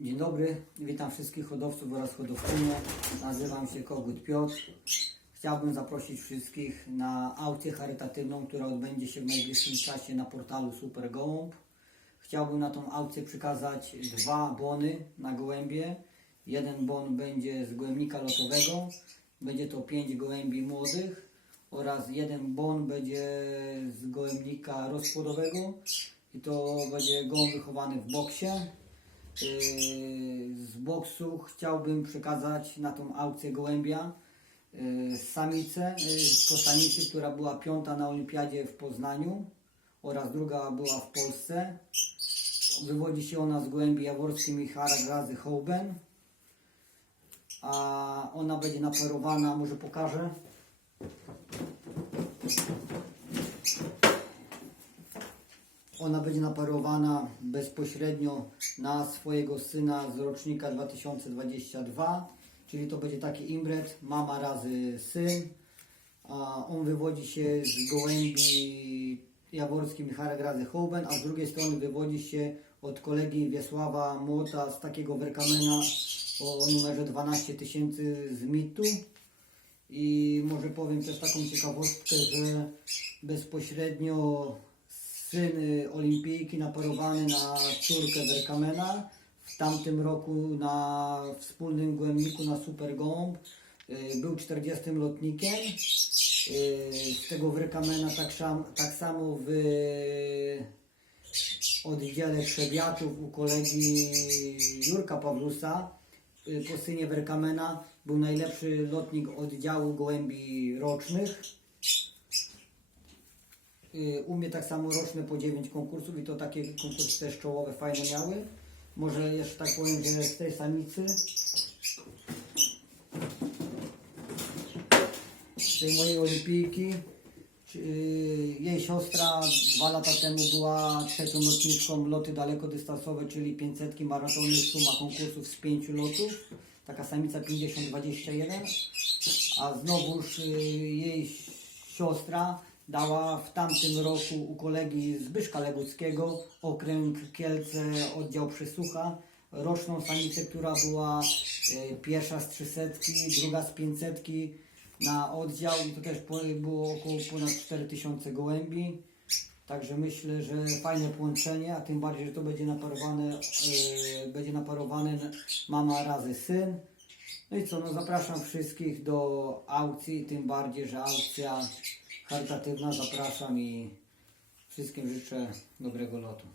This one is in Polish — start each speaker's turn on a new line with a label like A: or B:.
A: Dzień dobry, witam wszystkich hodowców oraz hodowczynie. Nazywam się Kogut Piotr. Chciałbym zaprosić wszystkich na aukcję charytatywną, która odbędzie się w najbliższym czasie na portalu Super Gołąb. Chciałbym na tą aukcję przekazać dwa bony na gołębie. Jeden bon będzie z gołębnika lotowego, będzie to pięć gołębi młodych oraz jeden bon będzie z gołębnika rozpłodowego i to będzie gołąb wychowany w boksie. Yy, z boksu chciałbym przekazać na tą aukcję gołębia yy, samicę yy, po samicy, która była piąta na olimpiadzie w Poznaniu oraz druga była w Polsce. Wywodzi się ona z gołębi jaworskiej Michara Grazy Hołben. A ona będzie naparowana, może pokażę. Ona będzie naparowana bezpośrednio na swojego syna z rocznika 2022, czyli to będzie taki imbret, mama razy syn. A on wywodzi się z gołębi jaworskiej Michała Grazy Hołben, a z drugiej strony wywodzi się od kolegi Wiesława Młota z takiego werkamena o numerze 12 tysięcy z mitu. I może powiem też taką ciekawostkę, że bezpośrednio syn y, olimpijki naparowany na córkę Werkamena w tamtym roku na wspólnym gołębniku na Super Gołąb y, był 40 lotnikiem. Y, Z tego Werkamena tak, tak samo w oddziale przewiatów u kolegi Jurka Pawlusa po synie Werkamena był najlepszy lotnik oddziału gołębi rocznych. Y, U mnie tak samo roczne po 9 konkursów i to takie konkursy też czołowe fajne miały. Może jeszcze tak powiem, że z tej samicy tej mojej olimpijki y, jej siostra dwa lata temu była trzecią lotniczką loty dalekodystansowe, czyli 500 maratony, suma konkursów z pięciu lotów. Taka samica 50-21. A znowuż y, jej siostra dała w tamtym roku u kolegi Zbyszka Leguckiego, okręg Kielce, oddział Przysłucha, roczną samicę, która była y, pierwsza z 300, druga z 500 na oddział i to też było około ponad 4000 gołębi. Także myślę, że fajne połączenie, a tym bardziej, że to będzie naparowane, y, będzie naparowane mama razy syn. No i co, no zapraszam wszystkich do aukcji, tym bardziej, że aukcja charytatywna, zapraszam i wszystkim życzę dobrego lotu.